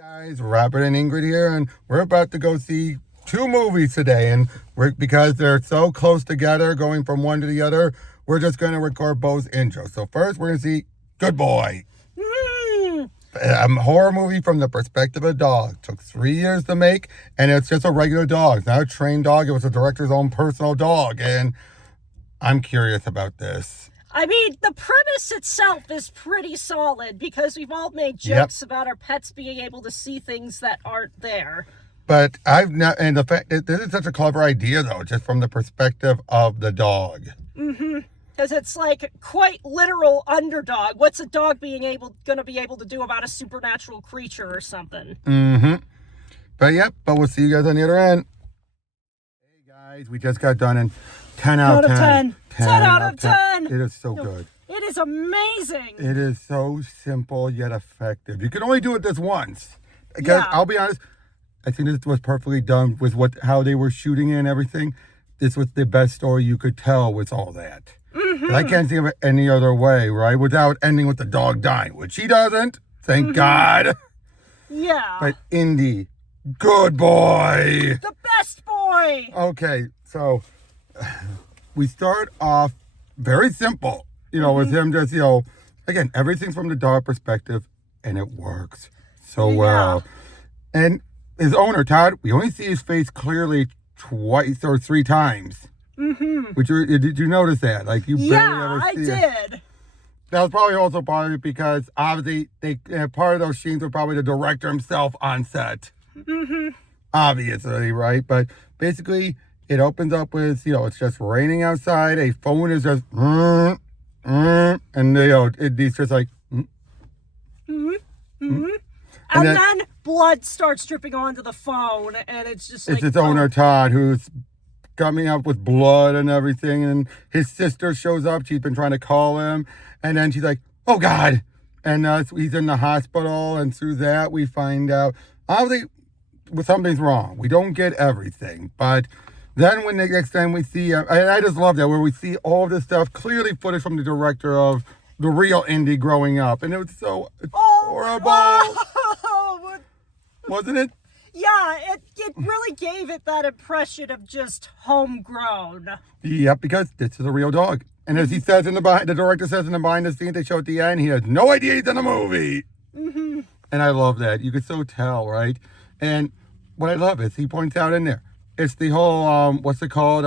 Guys, Robert and Ingrid here, and we're about to go see two movies today, and because they're so close together, going from one to the other, we're just going to record both intros. So first, we're going to see Good Boy, a horror movie from the perspective of a dog. Took 3 years to make, and it's just a regular dog. It's not a trained dog. It was the director's own personal dog, and I'm curious about this. I mean, the premise itself is pretty solid because we've all made jokes about our pets being able to see things that aren't there. But and the fact that this is such a clever idea, though, just from the perspective of the dog. Because it's like quite literal underdog. What's a dog gonna be able to do about a supernatural creature or something? But we'll see you guys on the other end. Hey guys, we just got done in 10 out of 10. 10 out of 10. It is so good. It is amazing. It is so simple yet effective. You can only do it this once. Because I'll be honest, I think this was perfectly done with how they were shooting it and everything. This was the best story you could tell with all that. I can't think of it any other way, right? Without ending with the dog dying, which he doesn't. Thank God. Yeah. But Indy, good boy. The best boy. Okay, so we start off very simple, with him just, again, everything's from the dog perspective, and it works so well. And his owner, Todd, we only see his face clearly twice or three times. Did you notice that? Like, you barely ever see it. I did. That was probably because obviously part of those scenes were probably the director himself on set. Obviously, right? But basically, it opens up with, it's just raining outside. A phone is just, and it's just like, And then blood starts dripping onto the phone, and it's just like... It's its owner, Todd, who's coming up with blood and everything, and his sister shows up. She's been trying to call him, and then she's like, oh, God. And he's in the hospital, and through that, we find out, obviously, something's wrong. We don't get everything, but... Then when the next time we see, I just love that, where we see all this stuff, clearly footage from the director of the real Indy growing up. And it was so horrible. Wasn't it? Yeah, it really gave it that impression of just homegrown. Yep, because this is a real dog. And as he says the director says in the behind the scenes they show at the end, he has no idea he's in a movie. And I love that. You could so tell, right? And what I love is he points out in there, it's the whole, what's it called,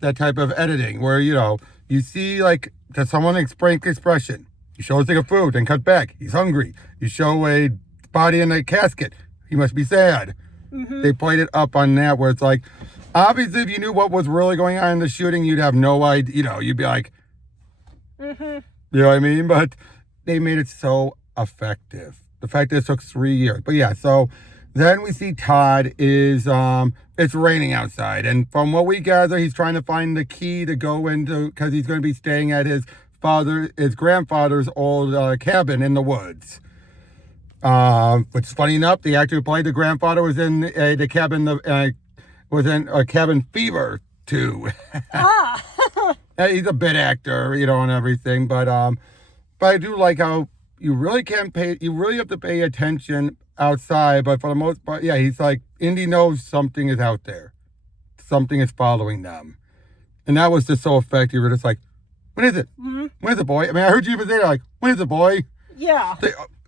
that type of editing where, you see, like, does someone expression? You show a thing of food and cut back. He's hungry. You show a body in a casket. He must be sad. They played it up on that where it's like, obviously, if you knew what was really going on in the shooting, you'd have no idea, you'd be like, you know what I mean? But they made it so effective. The fact that it took 3 years. But yeah, so... Then we see Todd is, it's raining outside. And from what we gather, he's trying to find the key to go into, because he's going to be staying at his grandfather's old cabin in the woods. Which is funny enough, the actor who played the grandfather was in the cabin, was in Cabin Fever too. He's a bit actor, and everything. But I do like how you really have to pay attention outside, but for the most part, he's like, Indy knows something is out there. Something is following them. And that was just so effective. We're just like, when is it? When is it, boy? I mean, I heard you even there, like, when is it, boy? Yeah.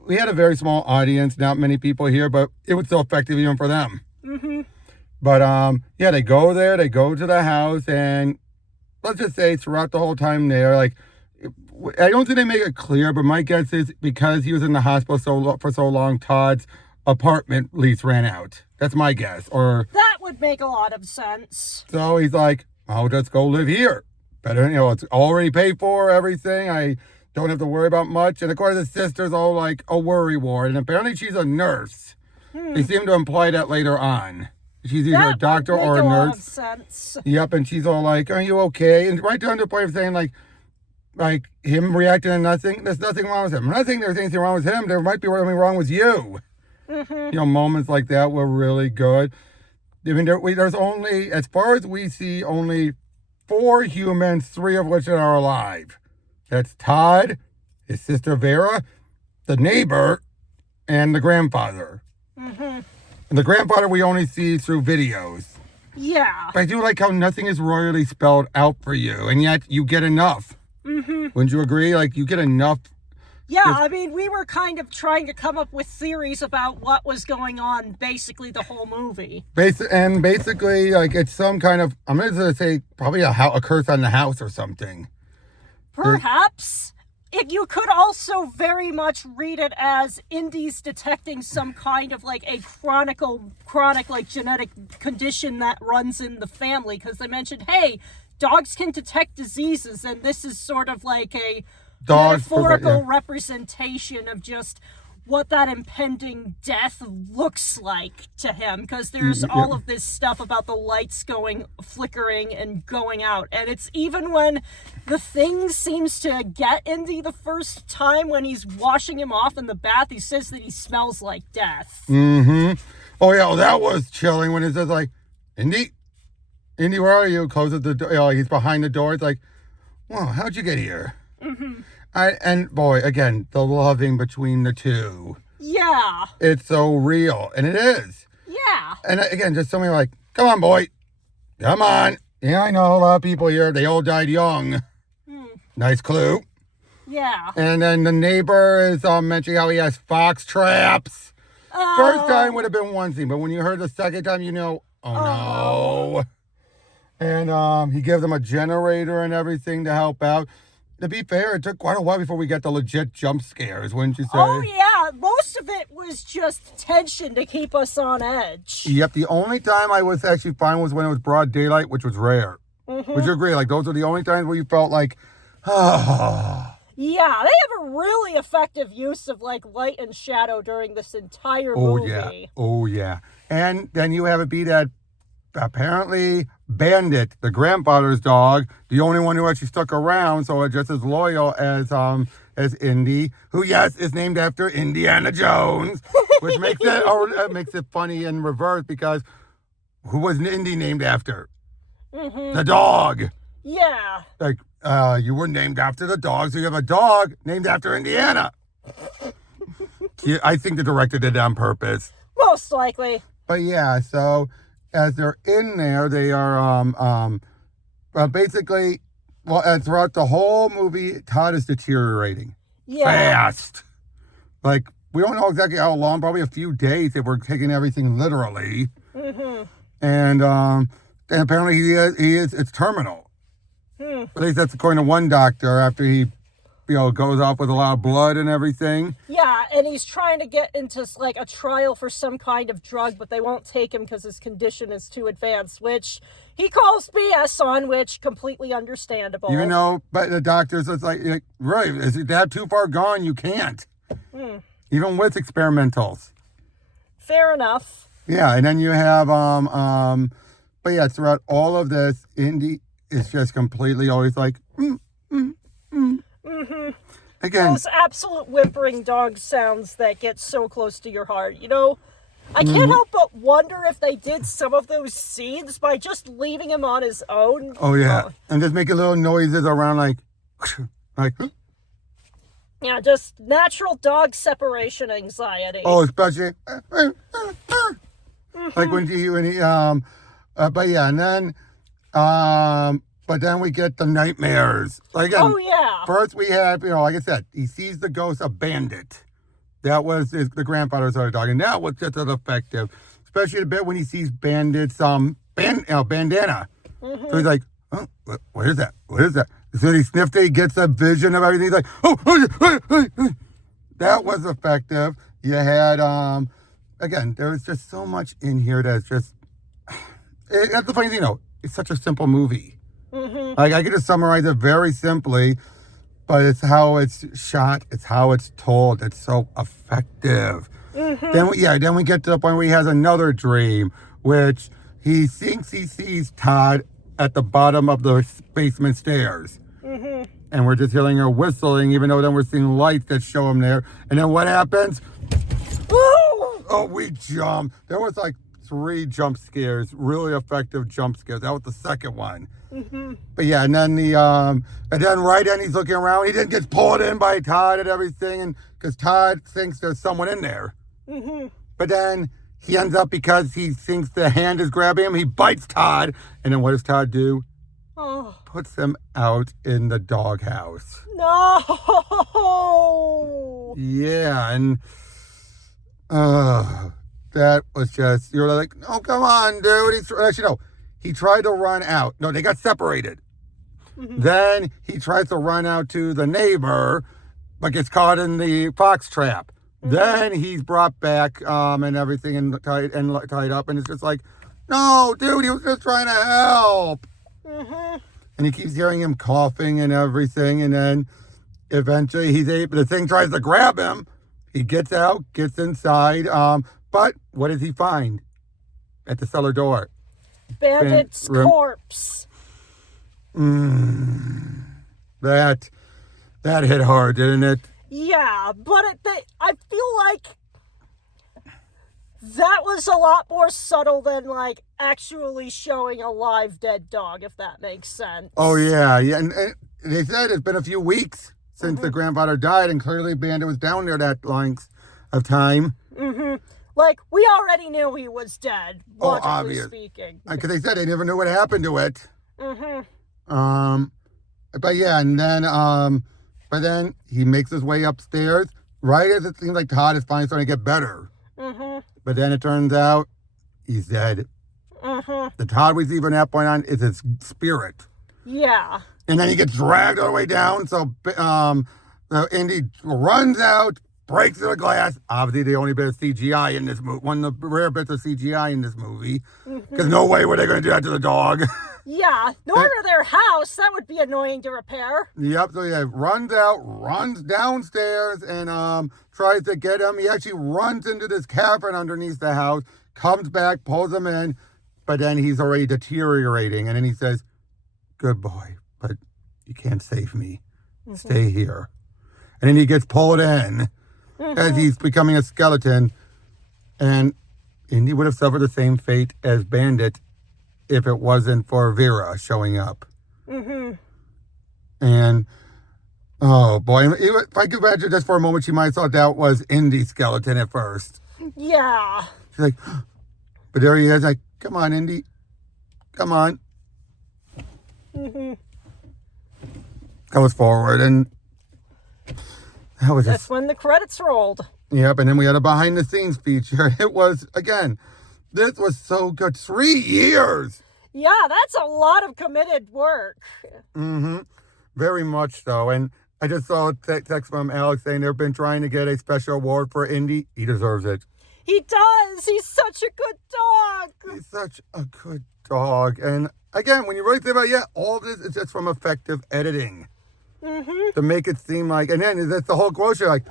We had a very small audience, not many people here, but it was so effective even for them. But, they go there, they go to the house, and let's just say throughout the whole time there, like, I don't think they make it clear, but my guess is because he was in the hospital for so long, Todd's apartment lease ran out. That's my guess. Or that would make a lot of sense. So he's like, I'll just go live here. Better, it's already paid for, everything. I don't have to worry about much. And of course, his sister's all like a worry ward. And apparently she's a nurse. They seem to imply that later on. She's either a doctor or a nurse. Lot of sense. Yep, and she's all like, are you okay? And right down to the point of saying, like him reacting to nothing, there's nothing wrong with him. I'm not saying there's anything wrong with him. There might be something wrong with you. Moments like that were really good. I mean, there's only, as far as we see, only 4 humans, 3 of which are alive. That's Todd, his sister Vera, the neighbor, and the grandfather. Mm-hmm. And the grandfather we only see through videos. Yeah. But I do like how nothing is royally spelled out for you, and yet you get enough. Mm-hmm. Wouldn't you agree? Like, you get enough. Yeah, I mean, we were kind of trying to come up with theories about what was going on basically the whole movie. Basically, like, it's some kind of, I'm going to say, probably a curse on the house or something. Perhaps. You could also very much read it as Indy's detecting some kind of like a chronic like genetic condition that runs in the family, because they mentioned, hey, dogs can detect diseases, and this is sort of like a metaphorical representation of just what that impending death looks like to him, because there's all of this stuff about the lights flickering and going out, and it's even when the thing seems to get Indy the first time when he's washing him off in the bath, he says that he smells like death. Mm-hmm. Oh yeah, well, that was chilling when it says like, Indy, where are you? Closes the door. He's behind the door. It's like, well, how'd you get here? Mm-hmm. And boy, again, the loving between the two. Yeah. It's so real, and it is. Yeah. And again, just somebody like, come on, boy. Come on. Yeah, I know a lot of people here, they all died young. Nice clue. Yeah. And then the neighbor is mentioning how he has fox traps. First time would have been one scene, but when you heard the second time, you know, oh no. And he gives them a generator and everything to help out. To be fair, it took quite a while before we got the legit jump scares, wouldn't you say? Oh, yeah. Most of it was just tension to keep us on edge. Yep. The only time I was actually fine was when it was broad daylight, which was rare. Mm-hmm. Would you agree? Like, those are the only times where you felt like, Yeah, they have a really effective use of, like, light and shadow during this entire movie. Oh, yeah. And then you have it be that apparently Bandit, the grandfather's dog, the only one who actually stuck around, so just as loyal as Indy, who yes is named after Indiana Jones, which makes it funny in reverse, because who was Indy named after? Mm-hmm. The dog. Yeah. Like, you were named after the dog, so you have a dog named after Indiana. I think the director did it on purpose. Most likely. But yeah, so as they're in there, they are basically, and throughout the whole movie, Todd is deteriorating fast. Like, we don't know exactly how long, probably a few days if we're taking everything literally. Mm-hmm. And apparently it's terminal. At least that's according to one doctor, after he goes off with a lot of blood and everything. Yeah, and he's trying to get into, like, a trial for some kind of drug, but they won't take him because his condition is too advanced, which he calls BS on, which completely understandable. Even though, but the doctors, it's like really, is that too far gone? You can't. Even with experimentals. Fair enough. Yeah, and then you have, but yeah, throughout all of this, Indy is just completely always like, Mm-hmm. Again, those absolute whimpering dog sounds that get so close to your heart. You know, I can't help but wonder if they did some of those scenes by just leaving him on his own. Oh, yeah. And just making little noises around like, yeah, just natural dog separation anxiety. Oh, especially, like when he, but yeah, and then, but then we get the nightmares. Like, again, oh, yeah. First we have, like I said, he sees the ghost of Bandit. That was the grandfather's other dog, and that was just as effective. Especially a bit when he sees Bandit's bandana. Mm-hmm. So he's like, oh, what is that? What is that? So he sniffed it, he gets a vision of everything. He's like, that was effective. You had, again, there was just so much in here that's just, that's the funny thing, it's such a simple movie. Mm-hmm. Like, I could just summarize it very simply, but it's how it's shot, it's how it's told, it's so effective. Mm-hmm. Then we get to the point where he has another dream, which he thinks he sees Todd at the bottom of the basement stairs. Mm-hmm. And we're just hearing her whistling, even though then we're seeing lights that show him there. And then what happens? Oh, we jump. There was like 3 jump scares, really effective jump scares. That was the second one. Mm-hmm. But yeah, and then right then he's looking around. He then gets pulled in by Todd and everything, and because Todd thinks there's someone in there. But then he ends up, because he thinks the hand is grabbing him, he bites Todd. And then what does Todd do? Oh. Puts him out in the doghouse. No. Yeah, and that was just, you're like, oh, come on, dude. Actually, no, he tried to run out. No, they got separated. Then he tries to run out to the neighbor, but gets caught in the fox trap. Then he's brought back and everything and tied up, and it's just like, no, dude, he was just trying to help. And he keeps hearing him coughing and everything, and then eventually the thing tries to grab him. He gets out, gets inside, but what does he find at the cellar door? Bandit's corpse. That hit hard, didn't it? Yeah, but I feel like that was a lot more subtle than, like, actually showing a live dead dog, if that makes sense. Oh, yeah. And they said it's been a few weeks since the grandfather died, and clearly Bandit was down there that length of time. Like, we already knew he was dead, logically obvious. speaking. Because they said they never knew what happened to it. But yeah, and then, but then he makes his way upstairs, right as it seems like Todd is finally starting to get better. But then it turns out he's dead. The Todd we see from that point on is his spirit. Yeah. And then he gets dragged all the way down. So Indy runs out, breaks through the glass. Obviously, the only bit of CGI in this movie, one of the rare bits of CGI in this movie. Because no way were they going to do that to the dog. Yeah, nor to their house. That would be annoying to repair. Yep, so yeah, runs out, runs downstairs, and tries to get him. He actually runs into this cavern underneath the house, comes back, pulls him in, but then he's already deteriorating. And then he says, good boy, but you can't save me. Stay here. And then he gets pulled in as he's becoming a skeleton. And Indy would have suffered the same fate as Bandit if it wasn't for Vera showing up. And, oh boy, if I could imagine just for a moment, she might have thought that was Indy's skeleton at first. Yeah. She's like, but there he is, like, come on, Indy. Come on. Goes forward, and that was That's when the credits rolled. Yep, and then we had a behind the scenes feature. It was, again, this was so good. 3 years. Yeah, that's a lot of committed work. Very much so. And I just saw a text from Alex saying they've been trying to get a special award for Indy. He deserves it. He does. He's such a good dog. He's such a good dog. And again, when you really think about it, yeah, all of this is just from effective editing. To make it seem like, and then that's the whole grocery, like,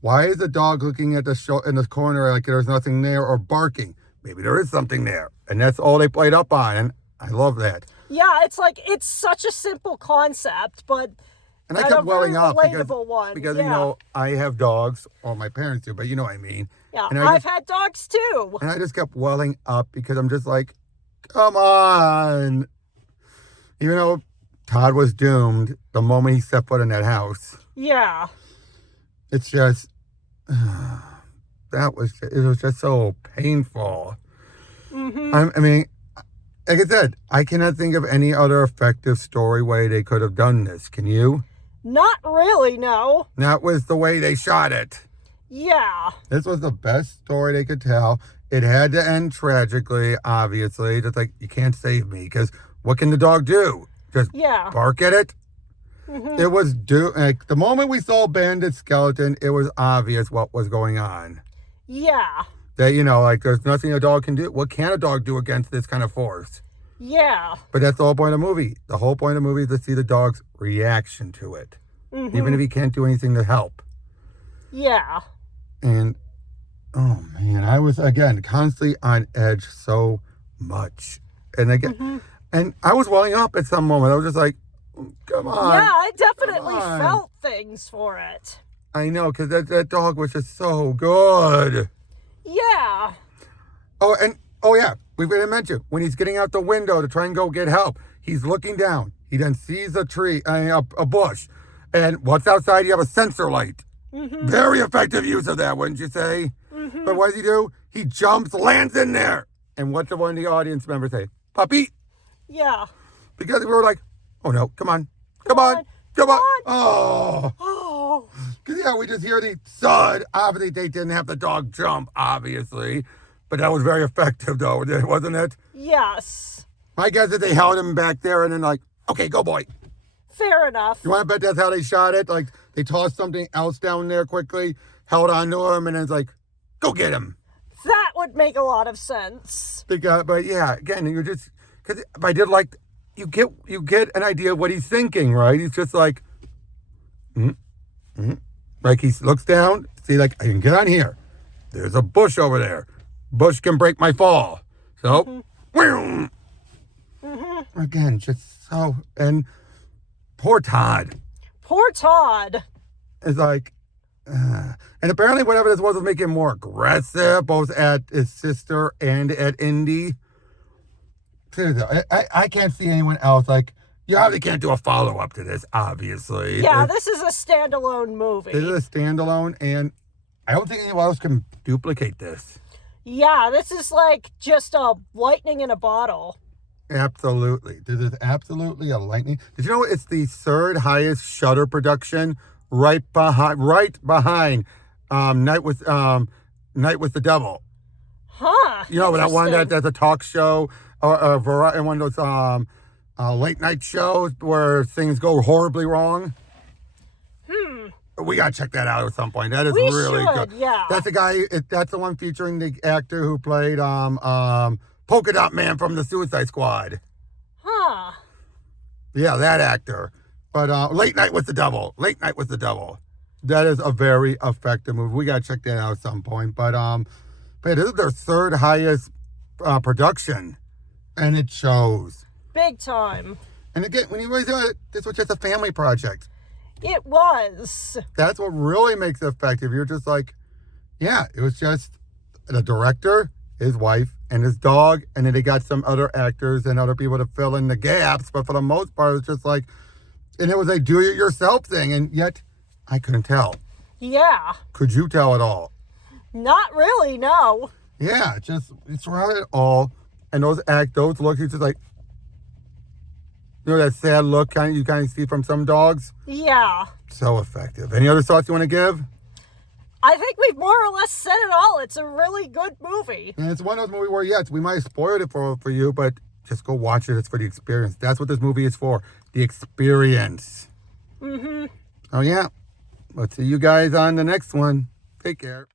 why is the dog looking at in the corner like there's nothing there, or barking? Maybe there is something there. And that's all they played up on. And I love that. Yeah, it's like, it's such a simple concept, but and I kept welling up because yeah. You know, I have dogs, or my parents do, but you know what I mean. Yeah, and I've had dogs too. And I just kept welling up because I'm just like, come on. Even though Todd was doomed the moment he stepped foot in that house. Yeah. It's just, it was just so painful. I mean, like I said, I cannot think of any other effective story way they could have done this. Can you? Not really, no. That was the way they shot it. Yeah. This was the best story they could tell. It had to end tragically, obviously. Just like, you can't save me, because what can the dog do? Just bark at it? It was like the moment we saw Bandit's skeleton, it was obvious what was going on. Yeah. That, you know, like, there's nothing a dog can do. What can a dog do against this kind of force? Yeah. But that's the whole point of the movie. The whole point of the movie is to see the dog's reaction to it. Even if he can't do anything to help. Yeah. And, oh man, I was, again, constantly on edge so much. And again, and I was welling up at some moment. I was just like, come on. Yeah, I definitely felt things for it. I know, because that dog was just so good. Yeah. Oh, and, oh yeah, we've got to mention, when he's getting out the window to try and go get help, he's looking down. He then sees a tree, a bush. And what's outside? You have a sensor light. Very effective use of that, wouldn't you say? But what does he do? He jumps, lands in there. And what did one of the audience members say? Puppy. Yeah. Because we were like, oh no, come on. Come on. Oh. Oh. Because, yeah, we just hear the thud. Obviously, they didn't have the dog jump, obviously. But that was very effective, though, wasn't it? Yes. My guess is they held him back there and then, like, okay, go, boy. Fair enough. You want to bet that's how they shot it? Like, they tossed something else down there quickly, held on to him, and then it's like, go get him. That would make a lot of sense. But, yeah, again, you're just... Because I did like... You get an idea of what he's thinking, right? He's just like... Like, he looks down, see, like, I can get on here. There's a bush over there. Bush can break my fall. So, again, just so... And poor Todd. Poor Todd. It's like... and apparently whatever this was making him more aggressive, both at his sister and at Indy. Seriously, I can't see anyone else, like... You obviously can't do a follow-up to this, obviously. Yeah, this is a standalone movie. This is a standalone, and I don't think anyone else can duplicate this. Yeah, this is like just a lightning in a bottle. Absolutely. This is absolutely a lightning. Did you know it's the third highest Shudder production, right behind Night with the Devil? Huh. You know, that one that's a talk show or one of those late night shows where things go horribly wrong. We gotta check that out at some point. That is really good. Yeah. That's the guy. That's the one featuring the actor who played Polka Dot Man from the Suicide Squad. Huh. Yeah, that actor. But Late Night with the Devil. Late Night with the Devil. That is a very effective movie. We gotta check that out at some point. But this is their third highest production, and it shows. Big time. And again, when you really do it, this was just a family project. It was. That's what really makes it effective. You're just like, yeah, it was just the director, his wife, and his dog, and then they got some other actors and other people to fill in the gaps. But for the most part, it's just like, and it was a do-it-yourself thing, and yet I couldn't tell. Yeah. Could you tell at all? Not really, no. Yeah, it's around it all, and those looks, you're just like, you know that sad look you kind of see from some dogs? Yeah. So effective. Any other thoughts you want to give? I think we've more or less said it all. It's a really good movie. And it's one of those movies where, yes, we might have spoiled it for you, but just go watch it. It's for the experience. That's what this movie is for. The experience. Oh, yeah. Let's see you guys on the next one. Take care.